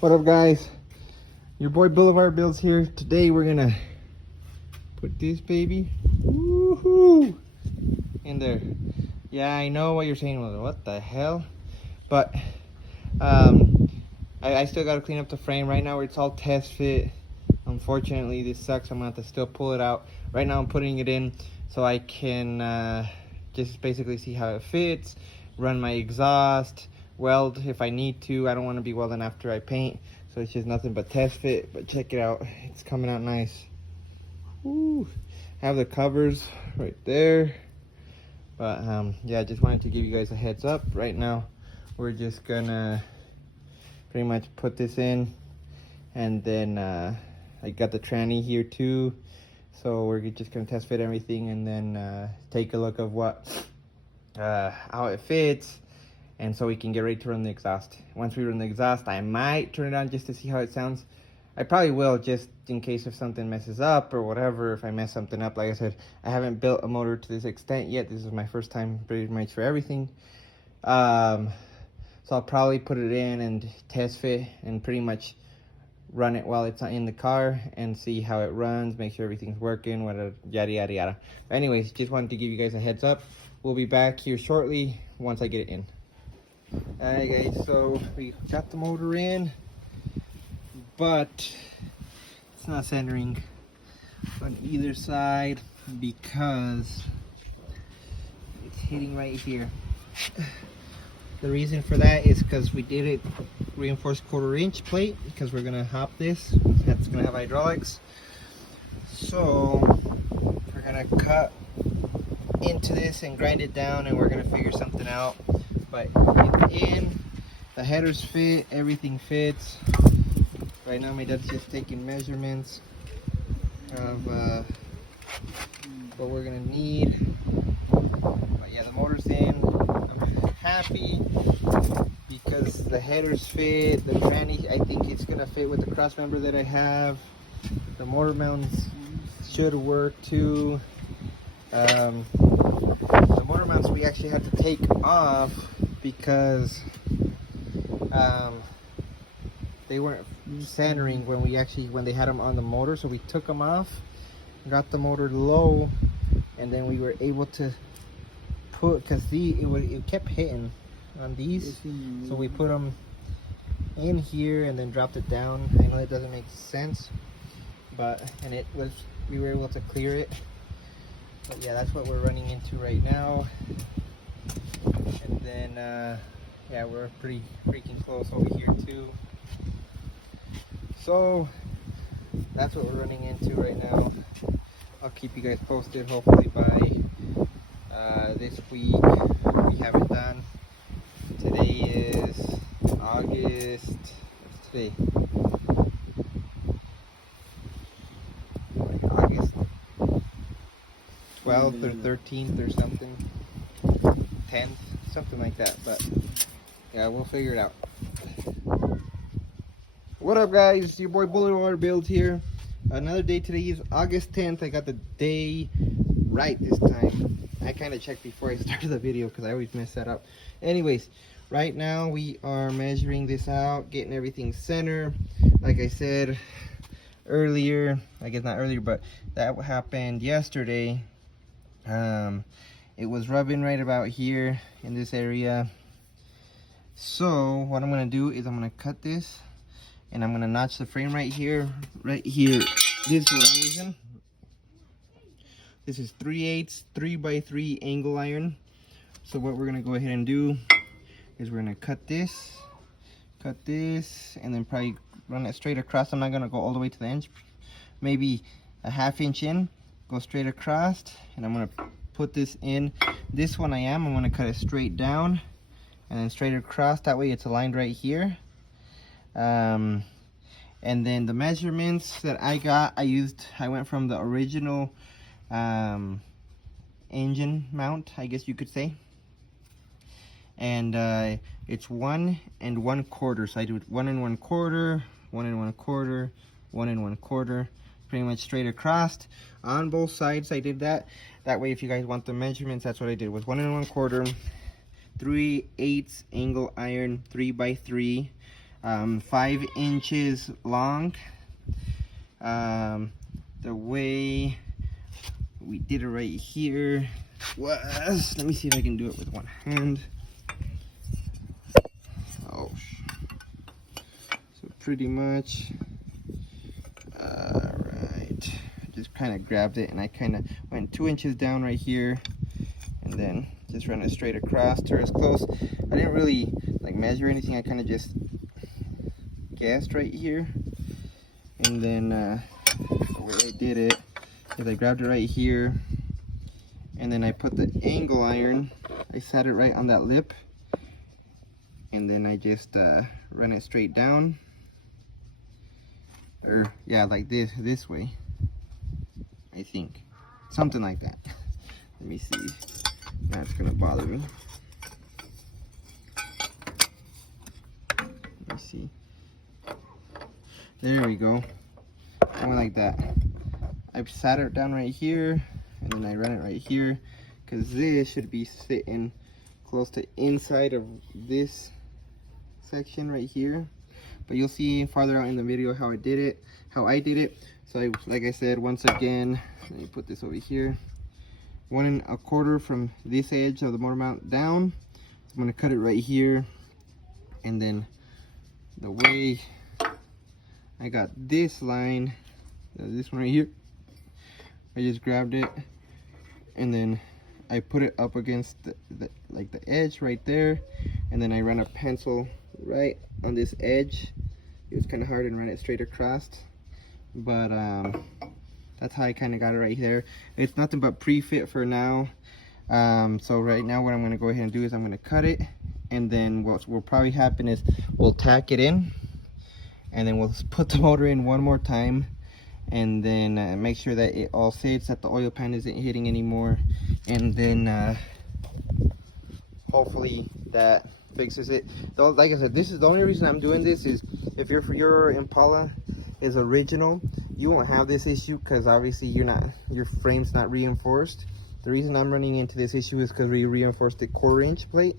What up, guys? Your boy Boulevard Builds here. Today we're gonna put this baby woohoo in there. Yeah, I know what you're saying. What the hell? But I still gotta clean up the frame. Right now it's all test fit. Unfortunately, this sucks. I'm gonna have to still pull it out. Right now I'm putting it in so I can just basically see how it fits, run my exhaust, weld if I need to. I don't want to be welding after I paint, so it's just nothing but test fit. But check it out, it's coming out nice. Woo. Have the covers right there. But yeah, I just wanted to give you guys a heads up. Right now we're just gonna pretty much put this in, and then I got the tranny here too, so we're just gonna test fit everything and then take a look of what how it fits, and so we can get ready to run the exhaust. Once we run the exhaust, I might turn it on just to see how it sounds. I probably will, just in case if something messes up or whatever. If I mess something up, like I said, I haven't built a motor to this extent yet. This is my first time pretty much for everything. So I'll probably put it in and test fit and pretty much run it while it's in the car and see how it runs, make sure everything's working, whatever, yada yada yada. But anyways, just wanted to give you guys a heads up. We'll be back here shortly once I get it in. Alright guys, so we got the motor in, but it's not centering on either side because it's hitting right here. The reason for that is because we did it reinforced 1/4 inch plate, because we're gonna hop this. That's gonna have hydraulics. So we're gonna cut into this and grind it down, and we're gonna figure something out. But it's in, the headers fit, everything fits. Right now my dad's just taking measurements of what we're gonna need. But yeah, the motor's in. I'm happy because the headers fit, the tranny, I think it's gonna fit with the cross member that I have. The motor mounts should work too. The motor mounts we actually had to take off because they weren't centering when they had them on the motor, so we took them off, got the motor low, and then we were able to put, because it kept hitting on these, so we put them in here and then dropped it down. I know it doesn't make sense, but we were able to clear it. But yeah, that's what we're running into right now. And then yeah, we're pretty freaking close over here too. So that's what we're running into right now. I'll keep you guys posted. Hopefully by this week we have it done. Today is August, what's today? Like August 12th or 13th or something. 10th, something like that. But yeah, we'll figure it out. What up guys, your boy Boulevard Build here. Another day. Today is August 10th. I got the day right this time. I kind of checked before I started the video because I always mess that up. Anyways, right now we are measuring this out, getting everything center. Like I said earlier, I guess not earlier, but that happened yesterday. It was rubbing right about here in this area. So what I'm going to do is I'm going to cut this, and I'm going to notch the frame right here. This is what I'm using. This is 3/8 3x3 angle iron. So what we're going to go ahead and do is we're going to cut this, and then probably run it straight across. I'm not going to go all the way to the edge, maybe a 1/2 inch in, go straight across, and I'm going to put this in. This one I'm going to cut it straight down and then straight across. That way it's aligned right here. And then the measurements that I got, I went from the original engine mount, I guess you could say, and it's 1 1/4. So I do 1 1/4, 1 1/4, 1 1/4, pretty much straight across on both sides. I did that way if you guys want the measurements, that's what I did. Was 1 1/4, 3/8 angle iron, 3x3. 5 inches long. The way we did it right here was, let me see if I can do it with one hand. Oh, so pretty much, all right, just kind of grabbed it and I kind of went 2 inches down right here and then just ran it straight across to as close. I didn't really like measure anything, I kind of just guessed right here. And then the way I did it is I grabbed it right here and then I put the angle iron, I sat it right on that lip, and then I just run it straight down, or yeah, like this way, I think, something like that. Let me see, that's gonna bother me. Let me see, there we go, something like that. I sat it down right here and then I run it right here, because this should be sitting close to inside of this section right here. But you'll see farther out in the video how I did it. So like I said, once again, let me put this over here, 1 1/4 from this edge of the motor mount down. I'm going to cut it right here, and then the way I got this line, this one right here, I just grabbed it and then I put it up against the edge right there, and then I ran a pencil right on this edge. It was kind of hard and ran it straight across, but that's how I kind of got it right there. It's nothing but pre-fit for now. So right now what I'm going to go ahead and do is I'm going to cut it, and then what will probably happen is we'll tack it in, and then we'll put the motor in one more time, and then make sure that it all sits, that the oil pan isn't hitting anymore, and then hopefully that fixes it. Though, like I said, this is the only reason I'm doing this is if your Impala is original, you won't have this issue, because obviously your frame's not reinforced. The reason I'm running into this issue is because we reinforced the 1/4" plate.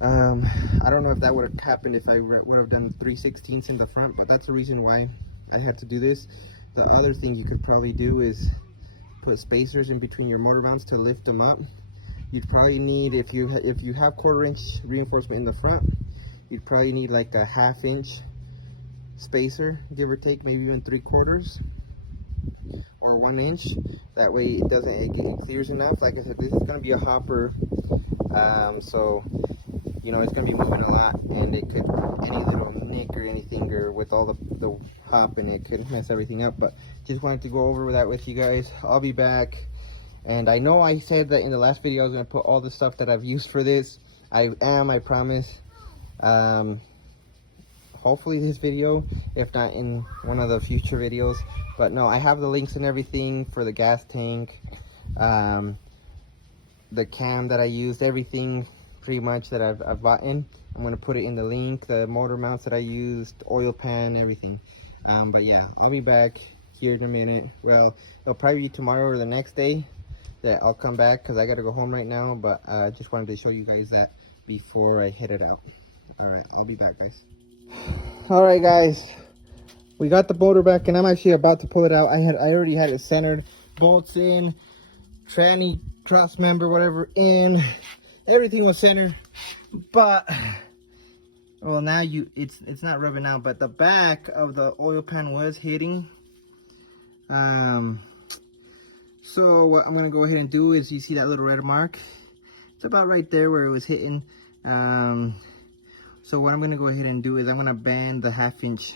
I don't know if that would have happened if I would have done 3/16 in the front, but that's the reason why I had to do this. The other thing you could probably do is put spacers in between your motor mounts to lift them up. You'd probably need, if you have 1/4" reinforcement in the front, you'd probably need like a 1/2 inch spacer, give or take, maybe even 3/4 or 1 inch. That way it clears enough. Like I said, this is going to be a hopper, so you know, it's going to be moving a lot, and it could, any little nick or anything, or with all the hop in it, could mess everything up. But just wanted to go over that with you guys. I'll be back, and I know I said that in the last video I was going to put all the stuff that I've used for this. I promise. Hopefully this video, if not in one of the future videos. But no, I have the links and everything for the gas tank, the cam that I used, everything pretty much that I've bought in. I'm going to put it in the link, the motor mounts that I used, oil pan, everything. But yeah, I'll be back here in a minute. Well, it'll probably be tomorrow or the next day that I'll come back, because I got to go home right now. But I just wanted to show you guys that before I headed out. Alright, I'll be back, guys. Alright guys, we got the motor back, and I'm actually about to pull it out. I already had it centered, bolts in, tranny cross member, whatever in, everything was centered. But well, now it's not rubbing out, but the back of the oil pan was hitting. So what I'm gonna go ahead and do is, you see that little red mark? It's about right there where it was hitting. So what I'm gonna go ahead and do is I'm gonna bend the 1/2 inch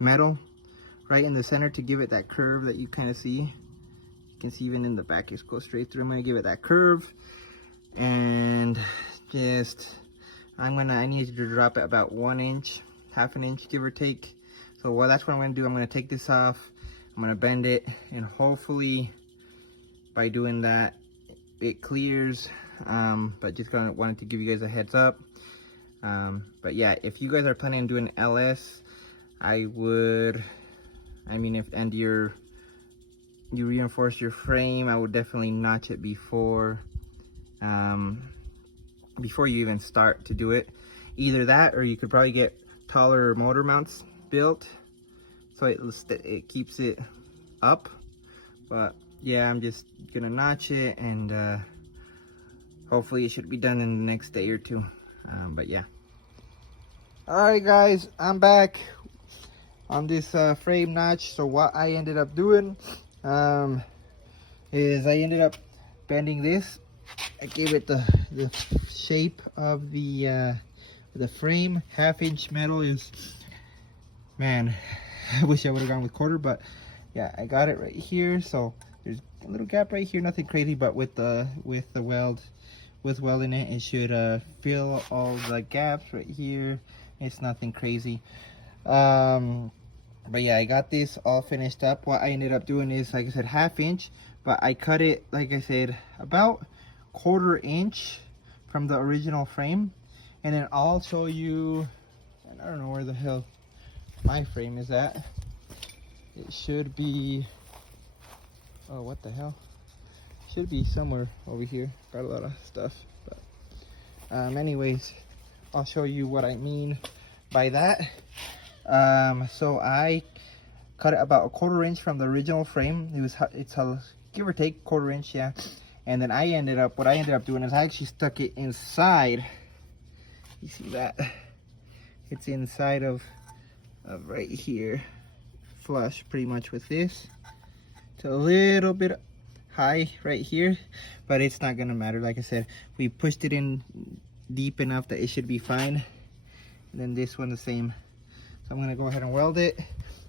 metal right in the center to give it that curve that you kind of see. You can see even in the back, it goes straight through. I'm gonna give it that curve, and just I need to drop it about 1 inch, 1/2 inch, give or take. So that's what I'm gonna do. I'm gonna take this off, I'm gonna bend it, and hopefully by doing that it clears. But just wanted to give you guys a heads up. But yeah, if you guys are planning on doing LS, you reinforce your frame, I would definitely notch it before before you even start to do it. Either that, or you could probably get taller motor mounts built so it keeps it up. But yeah, I'm just gonna notch it, and hopefully it should be done in the next day or two. But yeah. Alright guys, I'm back on this frame notch. So what I ended up doing is I ended up bending this. I gave it the shape of the frame. 1/2-inch metal is, man, I wish I would have gone with 1/4, but yeah, I got it right here. So there's a little gap right here, nothing crazy, but with the weld in it, it should fill all the gaps right here. It's nothing crazy. But yeah, I got this all finished up. What I ended up doing is, like I said, 1/2 inch, but I cut it, like I said, about 1/4 inch from the original frame. And then I'll show you, and I don't know where the hell my frame is at. It should be, oh, what the hell? Should be somewhere over here. Got a lot of stuff, but anyways, I'll show you what I mean by that. So I cut it about 1/4 inch from the original frame. It's a give or take 1/4 inch, yeah. And then what I ended up doing is I actually stuck it inside. You see that? It's inside of right here, flush pretty much with this. It's a little bit high right here, but it's not gonna matter. Like I said, we pushed it in deep enough that it should be fine. And then this one the same. So I'm gonna go ahead and weld it.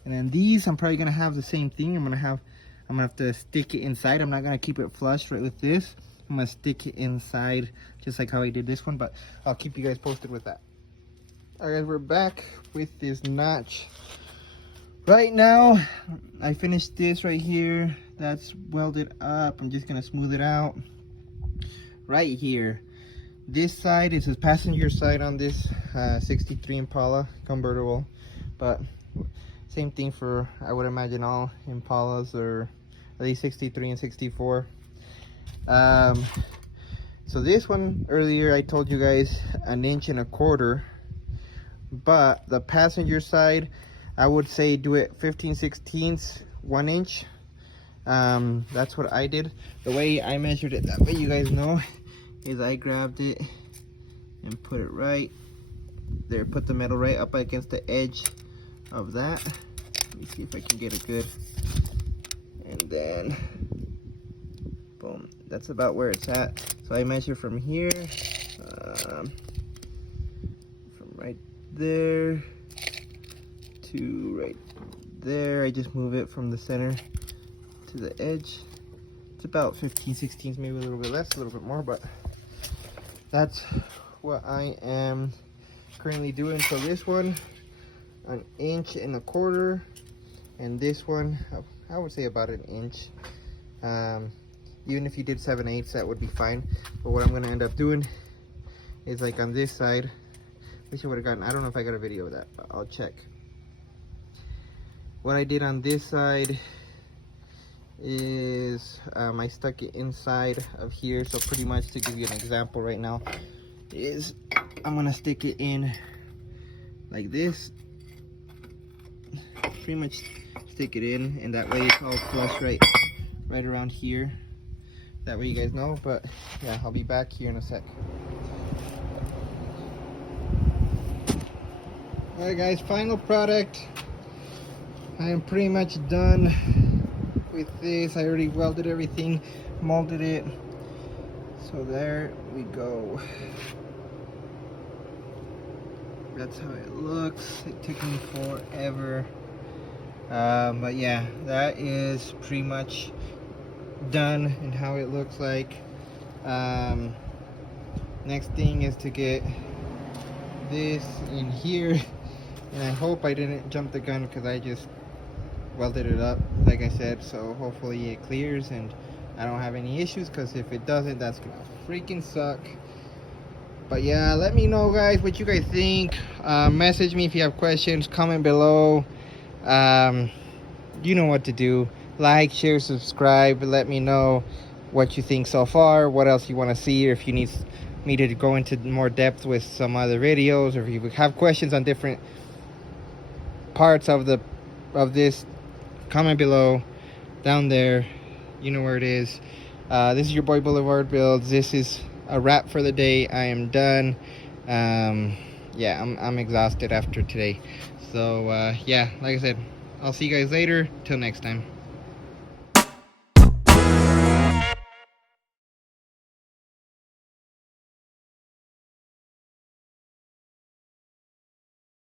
And then these, I'm probably gonna have the same thing. I'm gonna have to stick it inside. I'm not gonna keep it flush right with this. I'm gonna stick it inside just like how I did this one, but I'll keep you guys posted with that. All right, we're back with this notch. Right now, I finished this right here. That's welded up. I'm just gonna smooth it out. Right here, this side is the passenger side on this 63 Impala convertible, but same thing for, I would imagine, all Impalas, or at least 63 and 64. So this one, earlier I told you guys 1 1/4 inch, but the passenger side, I would say do it 15/16 1 inch. That's what I did. The way I measured it, that way you guys know, is I grabbed it and put it right there, put the metal right up against the edge of that. Let me see if I can get it good. And then boom, that's about where it's at. So I measure from here, from right there to right there. I just move it from the center to the edge. It's about 15/16, maybe a little bit less, a little bit more, but that's what I am currently doing. So this one, 1 1/4 inch, and this one, I would say about 1 inch. Even if you did 7/8, that would be fine. But what I'm gonna end up doing is, like on this side, wish I would have gotten, I don't know if I got a video of that, but I'll check. What I did on this side is I stuck it inside of here. So pretty much, to give you an example right now, is I'm gonna stick it in like this, pretty much stick it in, and that way it's all flush right around here. That way you guys know. But yeah, I'll be back here in a sec. All right guys, final product. I am pretty much done with this. I already welded everything, molded it. So there we go. That's how it looks. It took me forever. But yeah, that is pretty much done and how it looks like. Next thing is to get this in here, and I hope I didn't jump the gun because I just welded it up, like I said. So hopefully it clears and I don't have any issues, because if it doesn't, that's gonna freaking suck. But yeah, let me know guys what you guys think. Message me if you have questions, comment below. You know what to do. Like, share, subscribe. Let me know what you think so far, what else you want to see, or if you need me to go into more depth with some other videos, or if you have questions on different parts of this, comment below down there. You know where it is. This is your boy Boulevard Builds. This is a wrap for the day. I am done. Yeah, I'm exhausted after today. So yeah, like I said, I'll see you guys later. Till next time.